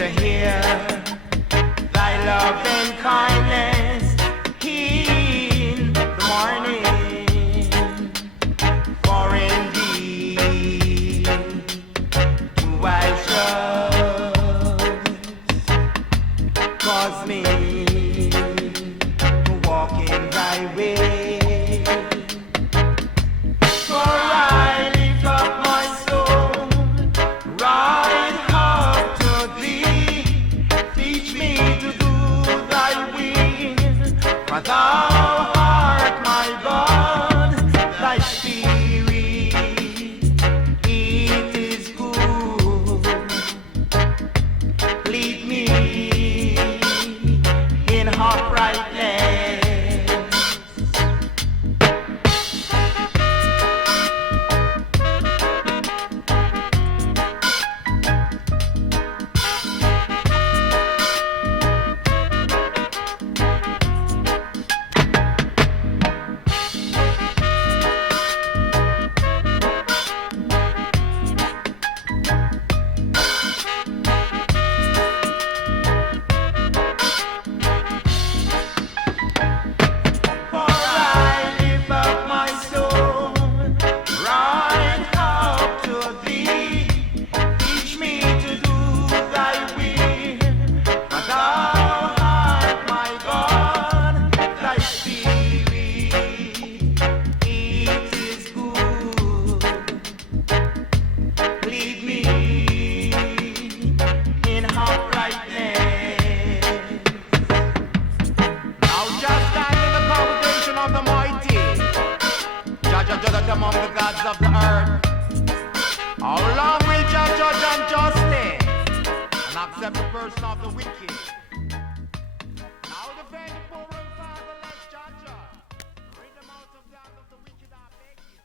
to hear thy love and kindness in the morning. For indeed do I trust, cause me to walk in thy way. For I lift up my soul right up to thee. Teach me to do thy will, for thou art my God. Thy spirit, it is good. Lead me in uprightness. For I lift up my soul right up to thee. Teach me to do thy will, for thou art my God. Thy spirit, it is good. Lead me in uprightness. Now just stand in the congregation of the mighty, judge among the gods of the earth. How long will judge unjustly and accept the person of the wicked? Now defend the poor and fatherless, judge. Rid them out of the hand of the wicked, I beg you.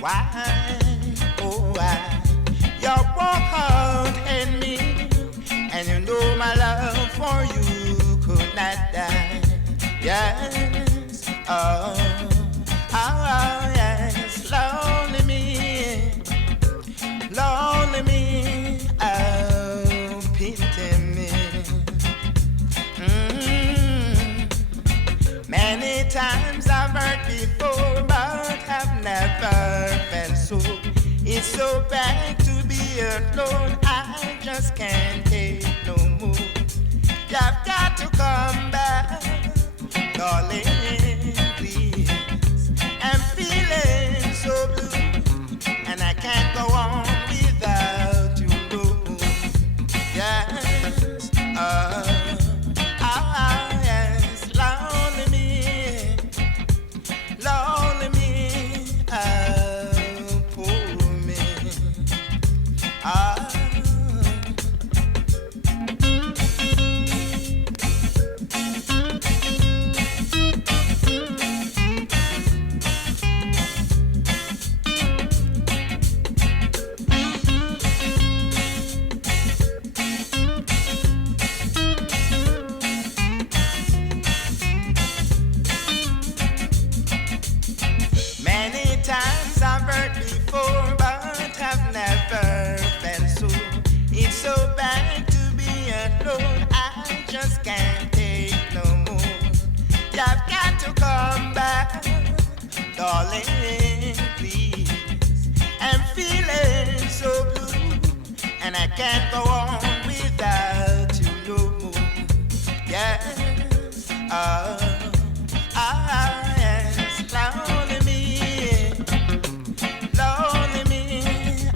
Why, oh why, you walk out in me, and you know my love for you could not die. Yes, oh, oh yes, lonely me, oh, pity me. Many times I've hurt before, but I've never felt so. It's so bad to be alone, I just can't take no more. You've got to come back, darling, please. I'm feeling so blue, and I can't go on without you, no. Yes, yes, lonely me, oh, poor me. Many times I've hurt before, but I've never felt so. It's so bad to be alone, I just can't take no more. You've got to come back, darling, please. I'm feeling so blue, and I can't go on without you no more. Yes, yes, lonely me,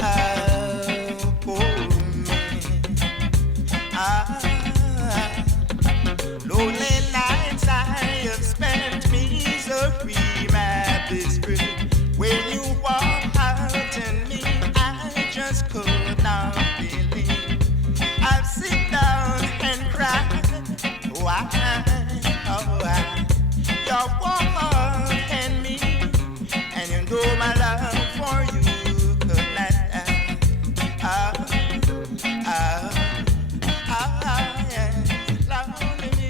oh, poor me. Lonely nights I have spent, misery, my best friend. When you walk out in me, I just could not believe. I've sit down and cried. Why, oh why, you walk out in me, and you know my love for you could not die. Yes, lonely me.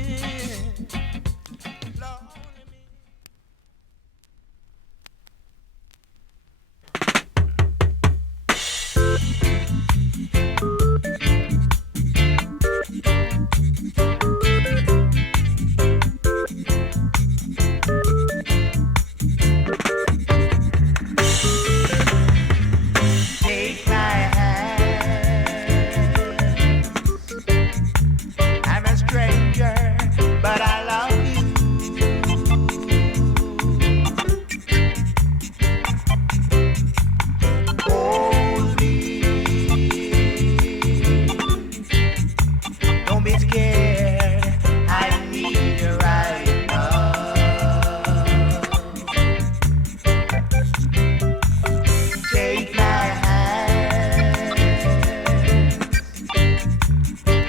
Take my hand. I'm a stranger, but I love you. Hold me. Don't be scared. I need you right now. Take my hand.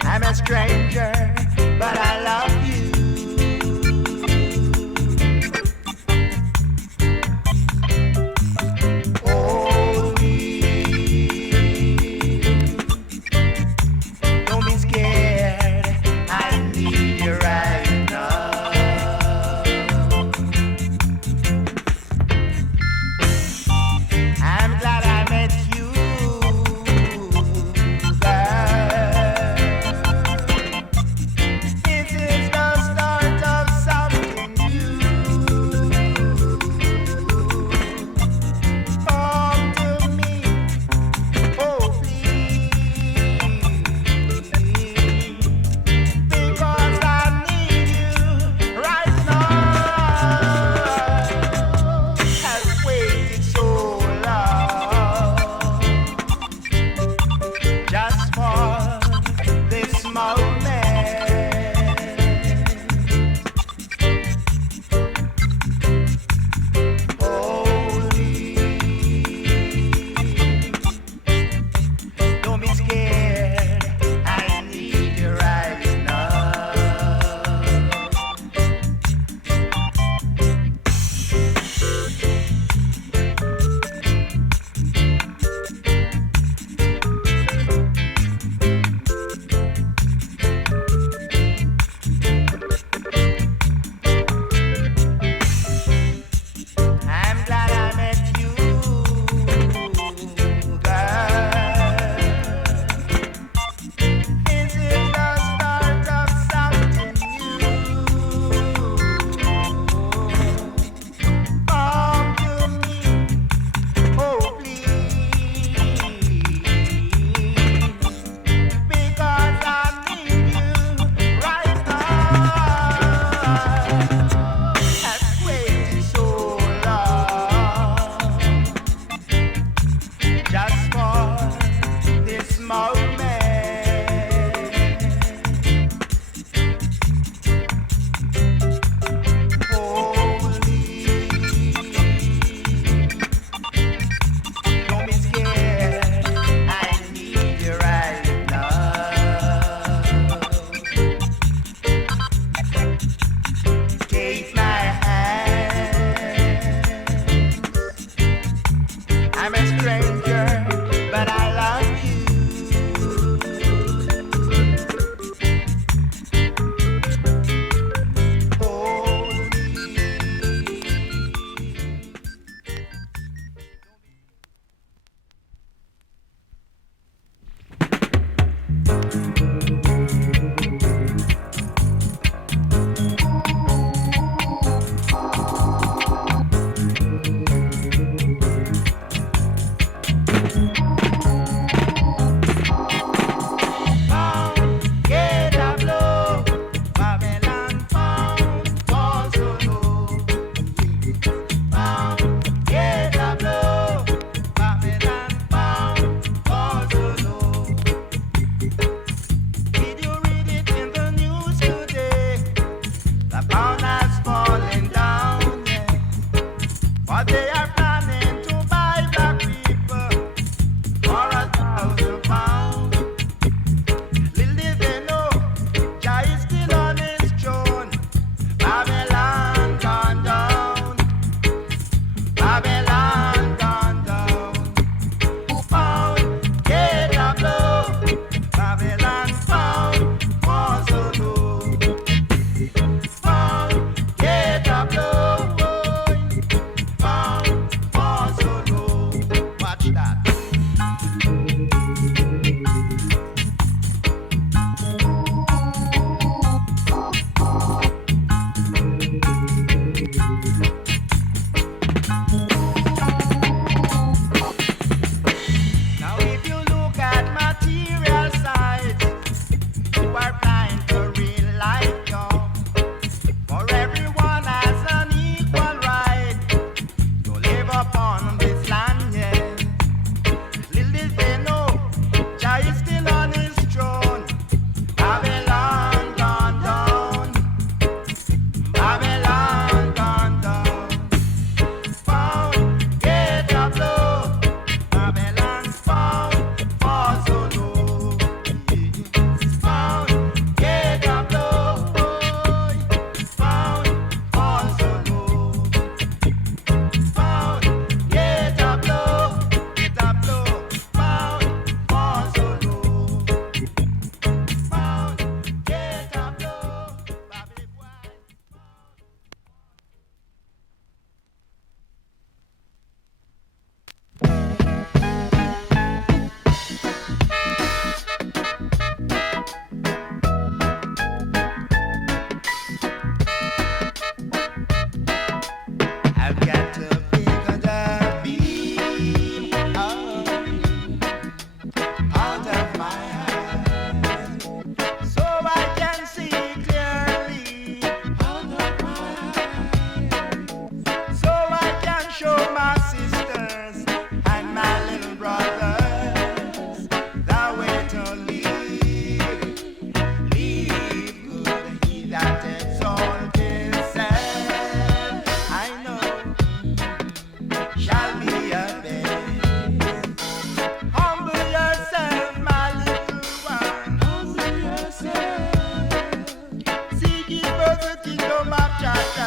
I'm a stranger, but I love you. Hold me. Don't be scared. I need you right now. I'm glad I met you, girl.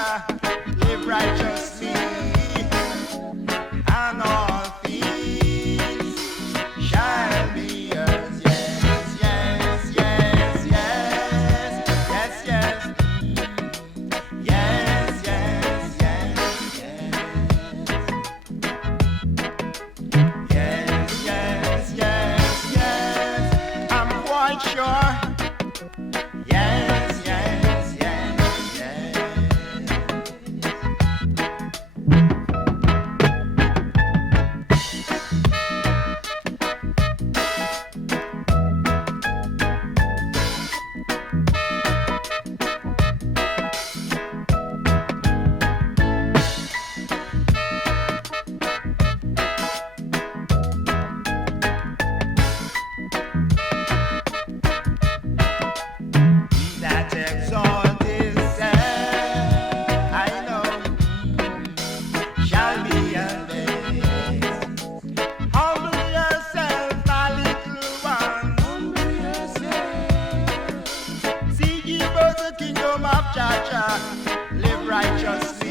Jah, live righteously, and all things shall be yours. Yes, yes, yes, yes, yes, yes. Yes, yes, yes, yes. Yes, yes, yes. I'm quite sure. Yes, yes, yes, that exalt himself, I know, shall be amazed. Humble yourself, my little one. Humble yourself. Seek ye first the kingdom of Jah, live righteously.